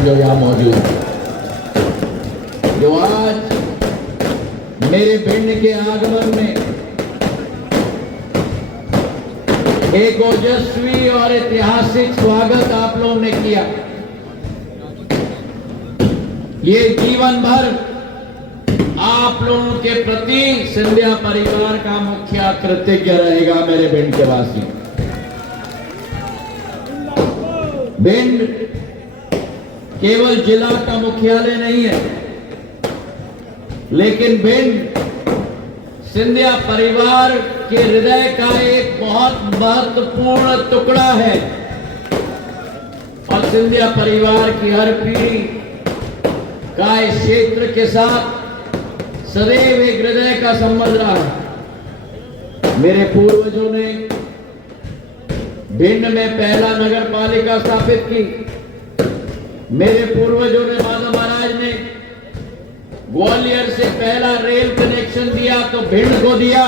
कार्यकर्ता जो यहाँ मौजूद हैं, जो आज मेरे भिंड के आगमन में एक ओजस्वी और ऐतिहासिक स्वागत आप लोगों ने किया। ये जीवन भर आप लोगों के प्रति सिंधिया परिवार का मुखिया कृतज्ञ रहेगा। मेरे भिंड के वासी, भिंड केवल जिला का मुख्यालय नहीं है, लेकिन भिंड सिंधिया परिवार के हृदय का एक बहुत महत्वपूर्ण टुकड़ा है और सिंधिया परिवार की हर पीढ़ी का इस क्षेत्र के साथ सदैव एक हृदय का संबंध रहा है। मेरे पूर्वजों ने भिंड में पहला नगर पालिका स्थापित की। मेरे पूर्वजों ने माधव महाराज ने ग्वालियर से पहला रेल कनेक्शन दिया तो भिंड को दिया,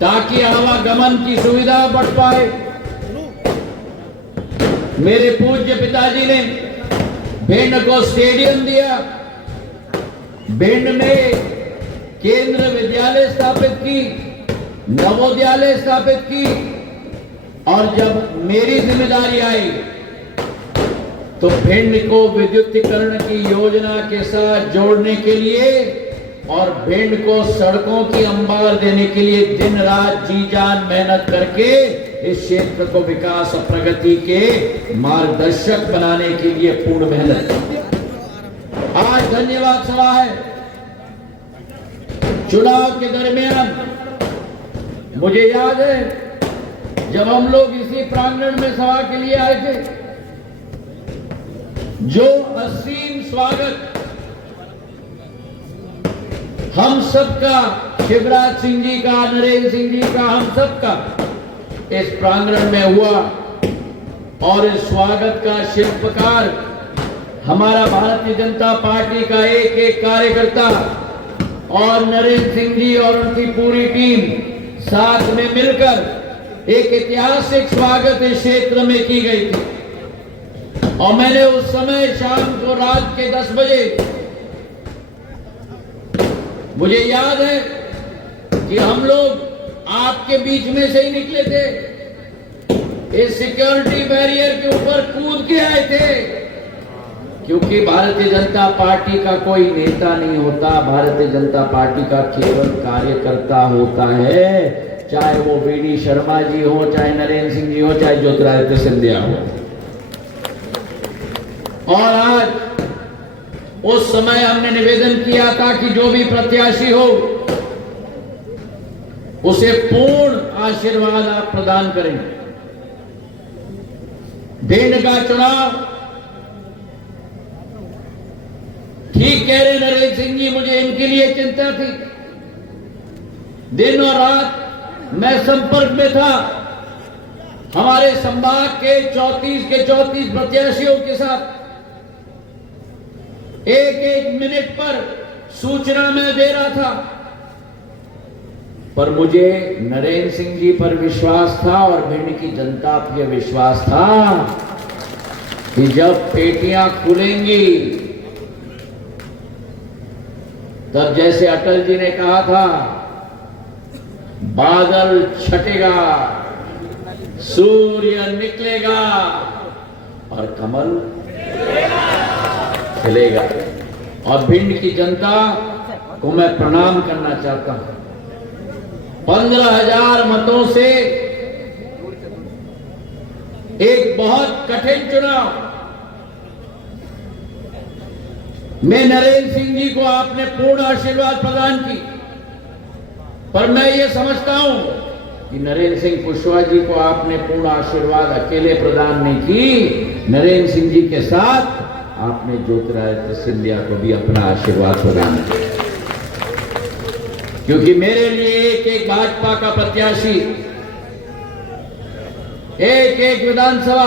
ताकि आवागमन की सुविधा बढ़ पाए। मेरे पूज्य पिताजी ने भिंड को स्टेडियम दिया, भिंड में केंद्र विद्यालय स्थापित की, नवोदयालय स्थापित की, और जब मेरी जिम्मेदारी आई तो भिंड को विद्युतीकरण की योजना के साथ जोड़ने के लिए और भिंड को सड़कों की अंबार देने के लिए दिन रात जी जान मेहनत करके इस क्षेत्र को विकास और प्रगति के मार्गदर्शक बनाने के लिए पूर्ण मेहनत। आज धन्यवाद सभा है। चुनाव के दरमियान मुझे याद है जब हम लोग इसी प्रांगण में सभा के लिए आए थे, जो असीम स्वागत हम सबका, शिवराज सिंह जी का, नरेंद्र सिंह जी का, हम सबका इस प्रांगण में हुआ, और इस स्वागत का शिल्पकार हमारा भारतीय जनता पार्टी का एक एक कार्यकर्ता और नरेंद्र सिंह जी और उनकी पूरी टीम साथ में मिलकर एक ऐतिहासिक स्वागत इस क्षेत्र में की गई थी। और मैंने उस समय शाम को रात के 10 बजे, मुझे याद है कि हम लोग आपके बीच में से ही निकले थे, इस सिक्योरिटी बैरियर के ऊपर कूद के आए थे, क्योंकि भारतीय जनता पार्टी का कोई नेता नहीं होता, भारतीय जनता पार्टी का केवल कार्यकर्ता होता है, चाहे वो वीडी शर्मा जी हो, चाहे नरेंद्र सिंह जी हो, चाहे ज्योतिरादित्य सिंधिया हो। और आज उस समय हमने निवेदन किया था कि जो भी प्रत्याशी हो उसे पूर्ण आशीर्वाद आप प्रदान करें। भिंड का चुनाव, ठीक कह रहे नरेंद्र सिंह जी, मुझे इनके लिए चिंता थी। दिन और रात मैं संपर्क में था हमारे संभाग के 34 प्रत्याशियों के साथ। एक एक मिनट पर सूचना मैं दे रहा था, पर मुझे नरेंद्र सिंह जी पर विश्वास था और भिंड की जनता पर विश्वास था कि जब पेटियां खुलेंगी तब जैसे अटल जी ने कहा था, बादल छटेगा, सूर्य निकलेगा और कमल खिलेगा। और भिंड की जनता को मैं प्रणाम करना चाहता हूं। 15,000 मतों से एक बहुत कठिन चुनाव में नरेंद्र सिंह जी को आपने पूर्ण आशीर्वाद प्रदान की, पर मैं ये समझता हूं कि नरेंद्र सिंह कुशवाहा जी को आपने पूर्ण आशीर्वाद अकेले प्रदान नहीं की, नरेंद्र सिंह जी के साथ आपने ज्योतिरादित्य सिंधिया को भी अपना आशीर्वाद प्रदान किया। क्योंकि मेरे लिए एक एक भाजपा का प्रत्याशी, एक एक विधानसभा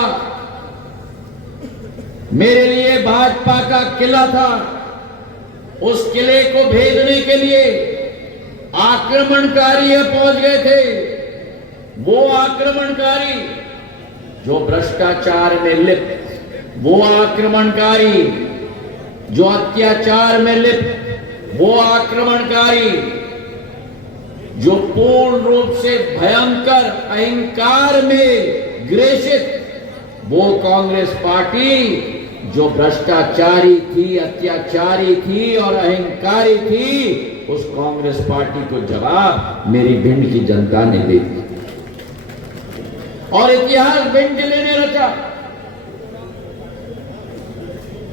मेरे लिए भाजपा का किला था। उस किले को भेदने के लिए आक्रमणकारी पहुंच गए थे, वो आक्रमणकारी जो भ्रष्टाचार में लिप्त, वो आक्रमणकारी जो अत्याचार में लिप्त, वो आक्रमणकारी जो पूर्ण रूप से भयंकर अहंकार में ग्रेसित, वो कांग्रेस पार्टी जो भ्रष्टाचारी थी, अत्याचारी थी और अहंकारी थी, उस कांग्रेस पार्टी को जवाब मेरी भिंड की जनता ने दे दी और इतिहास भिंड जिले ने रचा।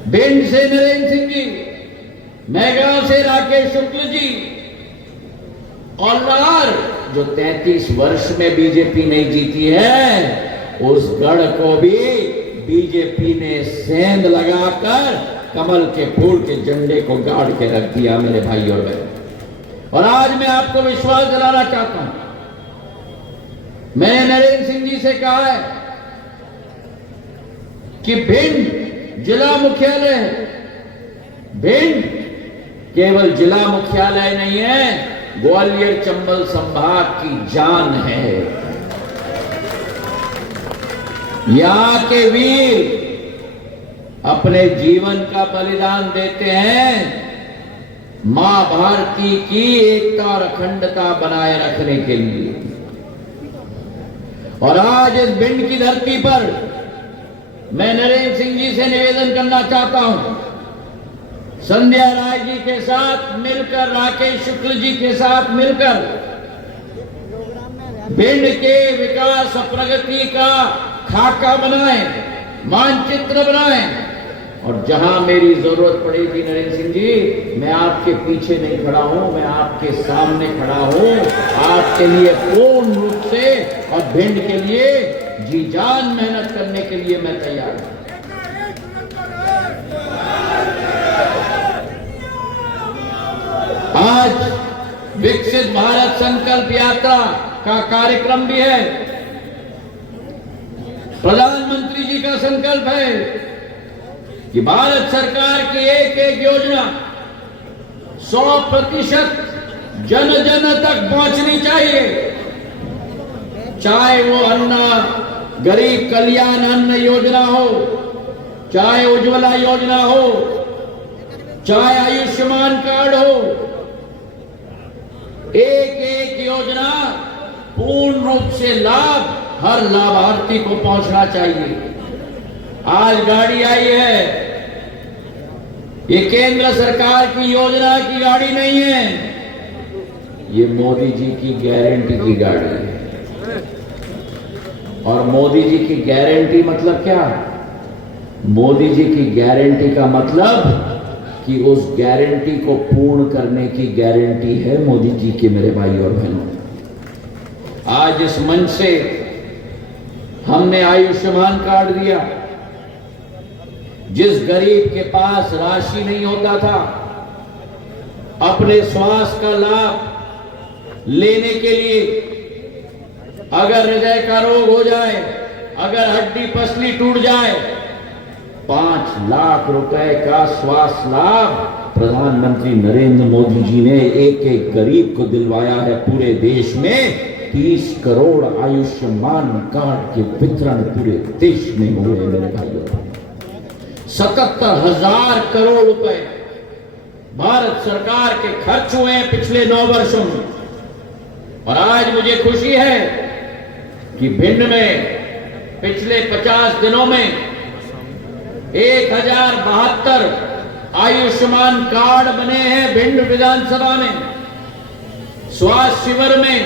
भिंड से नरेंद्र सिंह जी, मैगांव से राकेश शुक्ल जी और लार जो 33 वर्ष में बीजेपी नहीं जीती है, उस गढ़ को भी बीजेपी ने सेंध लगाकर कमल के फूल के झंडे को गाड़ के रख दिया मेरे भाई और बहन। और आज मैं आपको विश्वास दिलाना चाहता हूं, मैंने नरेंद्र सिंह जी से कहा है कि भिंड जिला मुख्यालय है। भिंड केवल जिला मुख्यालय नहीं है, ग्वालियर चंबल संभाग की जान है। यहां के वीर अपने जीवन का बलिदान देते हैं मां भारती की एकता और अखंडता बनाए रखने के लिए। और आज इस भिंड की धरती पर मैं नरेंद्र सिंह जी से निवेदन करना चाहता हूं, संध्या राय जी के साथ मिलकर, राकेश शुक्ल जी के साथ मिलकर भिंड के विकास और प्रगति का खाका बनाएं, मानचित्र बनाएं। और जहां मेरी जरूरत पड़ेगी नरेंद्र सिंह जी, मैं आपके पीछे नहीं खड़ा हूं, मैं आपके सामने खड़ा हूं, आपके लिए पूर्ण रूप से और भिंड के लिए जी जान मेहनत करने के लिए मैं तैयार हूं। आज विकसित भारत संकल्प यात्रा का कार्यक्रम भी है। प्रधानमंत्री जी का संकल्प है कि भारत सरकार की एक एक योजना 100% जन जन तक पहुंचनी चाहिए। चाहे वो अन्न गरीब कल्याण अन्न योजना हो, चाहे उज्ज्वला योजना हो, चाहे आयुष्मान कार्ड हो, एक एक योजना पूर्ण रूप से लाभ हर लाभार्थी को पहुंचना चाहिए। आज गाड़ी आई है, ये केंद्र सरकार की योजना की गाड़ी नहीं है, ये मोदी जी की गारंटी की गाड़ी है। और मोदी जी की गारंटी मतलब क्या? मोदी जी की गारंटी का मतलब कि उस गारंटी को पूर्ण करने की गारंटी है मोदी जी के, मेरे भाई और बहनों। आज इस मंच से हमने आयुष्मान कार्ड दिया। जिस गरीब के पास राशि नहीं होता था अपने स्वास्थ्य का लाभ लेने के लिए, अगर हृदय का रोग हो जाए, अगर हड्डी पसली टूट जाए, 5 लाख रुपए का स्वास्थ्य लाभ प्रधानमंत्री नरेंद्र मोदी जी ने एक एक गरीब को दिलवाया है। पूरे देश में 30 करोड़ आयुष्मान कार्ड के वितरण पूरे देश में हुए मेरे भाइयों। 77,000 करोड़ रुपए भारत सरकार के खर्च हुए हैं पिछले 9 वर्षों में। और आज मुझे खुशी है कि भिंड में पिछले 50 दिनों में 1072 आयुष्मान कार्ड बने हैं। भिंड विधानसभा में स्वास्थ्य शिविर में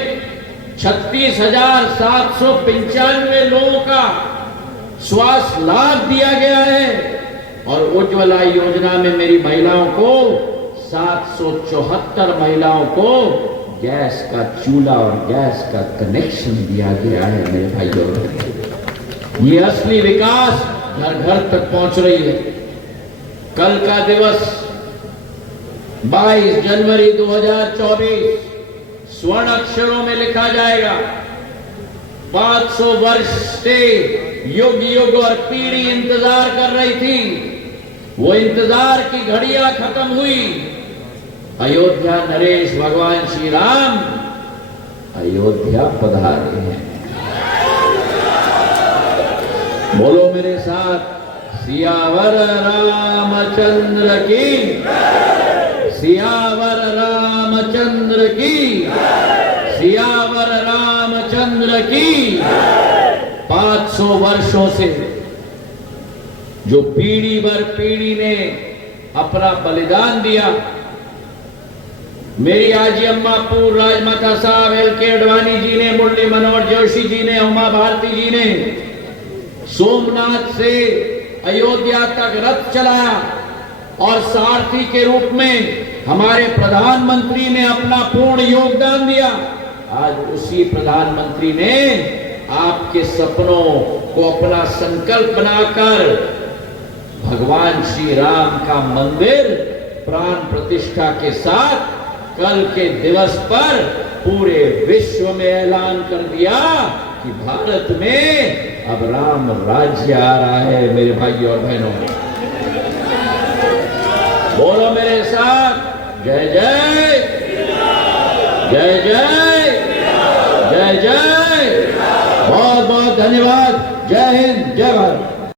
36,795 लोगों का स्वास्थ्य लाभ दिया गया है। और उज्ज्वला योजना में मेरी महिलाओं को 774 महिलाओं को गैस का चूल्हा और गैस का कनेक्शन दिया गया है मेरे भाइयों। ये असली विकास घर घर तक पहुंच रही है। कल का दिवस 22 जनवरी 2024 स्वर्ण अक्षरों में लिखा जाएगा। 500 वर्ष से युग युग और पीढ़ी इंतजार कर रही थी, वो इंतजार की घड़ियां खत्म हुई। अयोध्या नरेश भगवान श्री राम अयोध्या पधारे हैं। बोलो मेरे साथ, सियावर रामचंद्र की, सियावर रामचंद्र की, सियावर रामचंद्र की। 500 वर्षों से जो पीढ़ी भर पीढ़ी ने अपना बलिदान दिया, मेरी आजी अम्मापुर राजमाता साहब LK अडवाणी जी ने, मुरली मनोहर जोशी जी ने, उमा भारती जी ने सोमनाथ से अयोध्या तक रथ चलाया और सारथी के रूप में हमारे प्रधानमंत्री ने अपना पूर्ण योगदान दिया। आज उसी प्रधानमंत्री ने आपके सपनों को अपना संकल्प बनाकर भगवान श्री राम का मंदिर प्राण प्रतिष्ठा के साथ कल के दिवस पर पूरे विश्व में ऐलान कर दिया कि भारत में अब राम राज्य आ रहा है। मेरे भाई और बहनों, बोलो मेरे साथ, जय जय, जय जय।